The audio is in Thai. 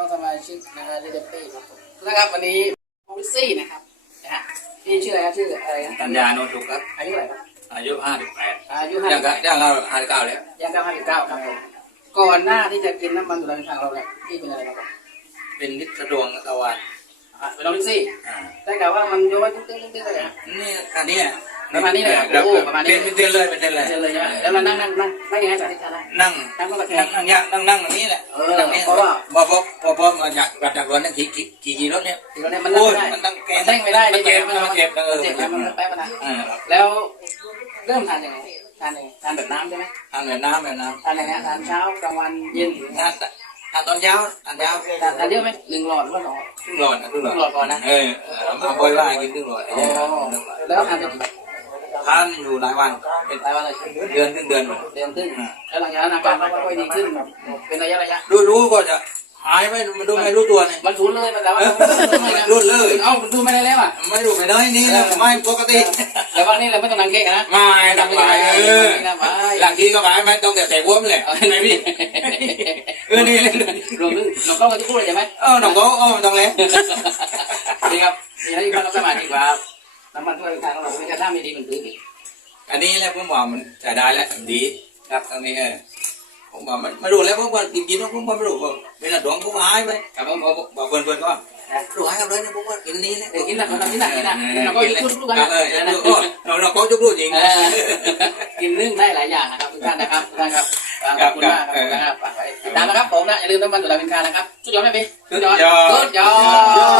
น้องสมาชิกนะครับเดลิเป้ครับผมนะครับวันนี้โอวิซี่นะครับนะฮะพี่ชื่ออะไรครับชื่ออะไรนะกัญญาโนตุกครับอายุเท่าไหร่ครับอายุห้าสิบแปดอายุห้าย่างก็ย่างเราห้าสิบเก้าแล้วย่างเก้าห้าสิบเก้าครับผมก่อนหน้าที่จะกินน้ำมันตุลาเป็นทางเราเนี่ยพี่เป็นอะไรครับผมเป็นนิสะดวงตะวันอะเป็นโอวิซี่อ่าได้กล่าวว่ามันโยนตึ้งตึ้งตึ้งตึ้งเลยนะนี่อันนี้ ประมาณนี้เลยเหรอแล้วโอ้ประมาณนี้เป็นเป็นเส้นเลยเป็นเส้นเลยเจอเลยใช่ไหมแล้วมันนั่งนั่งนั่งนั่งยังไงสาธิตการได้นั่งนั่งก็ตะแคนั่งงนั่งย่างนั่งนั่งแบบนี้แหละเออนั่งนี้เพราะว่าพอพอพอพอมาจากกลับจากรถนั่งขี่ขี่ขี่ขี่รถเนี่ยทีเราเนี่ยมันนั่งโอ้ยไม่ได้มันนั่งแกมันเด้งไม่ได้มันเจ็บมันเจ็บเออเจ็บแล้วมันแป๊บนะอ่าแล้วเริ่มทานยังไงทานยังไงทานแบบน้ำใช่ไหมทานแบบน้ำแบบน้ทานยังไงทานเช้ากลางวันเย็นหรือำทานทานตอนเช้าทานเช้าทานทานเยอะไหมหนึ่งหลอดหรือว่าสองหลอดครึ่งหลอดนะครึ่งหลอดครึ่งหลอดก่อนนะเออเอามาบอยว่ากินครึ่งหลอดอ๋อแล้วทานไปกี่ ทานอยู่หลายวัน เป็นหลายวันเลยเดือนครึ่งเดือนเดือนครึ่งแล้วหลังจากนั้นอาการก็ค่อยๆดีขึ้น เป็นระยะระยะดูรู้ก็จะหายไม่มันดูไม่รู้ตัวเนี่ยมันศูนย์เลยมันแต่ว่ารุ่นเลย เอ้ามันดูไม่ได้แล้วอะ ไม่รู้ไม่ได้นี่นะไม่ปกติ แต่ว่านี่เราไม่ต้องนังเกะนะ ไม่ดับไปเออหลังทีก็หมายไม่ต้องแต่แต่หัวมันแหละไหนพี่เออนี่เลยรวมถึงเราก็มาที่พูดเลยใช่ไหมเออหนองก็เออต้องแล้วนี่ครับนี่นะที่เราสมาธิว่า น้ำมันถ้วยทางเราไม่จะถ้าไม่ดีมันถืออีกอันนี้แหละผมว่ามันจะได้แล้วดีครับตรงนี้เออผมว่ามันไม่รู้แล้วผมว่าจริงๆผมว่าไม่รู้ว่าเวลาดวงผมหายไปครับผมบอกบอกเพื่อนๆก็รู้หายกันเลยนะผมว่ากินนี้นะเดี๋ยวกินหนักกว่ากินหนักกินหนักเราก็ยุบลูกกันเออเราเราก็ยุบลูกจริงกินนึ่งได้หลายอย่างนะครับทุกท่านนะครับทุกท่านครับขอบคุณมากครับฝากไว้ติดตามนะครับผมนะอย่าลืมน้ำมันตุลาวินคานะครับชุดยอดไหมพี่ชุดยอดชุดยอด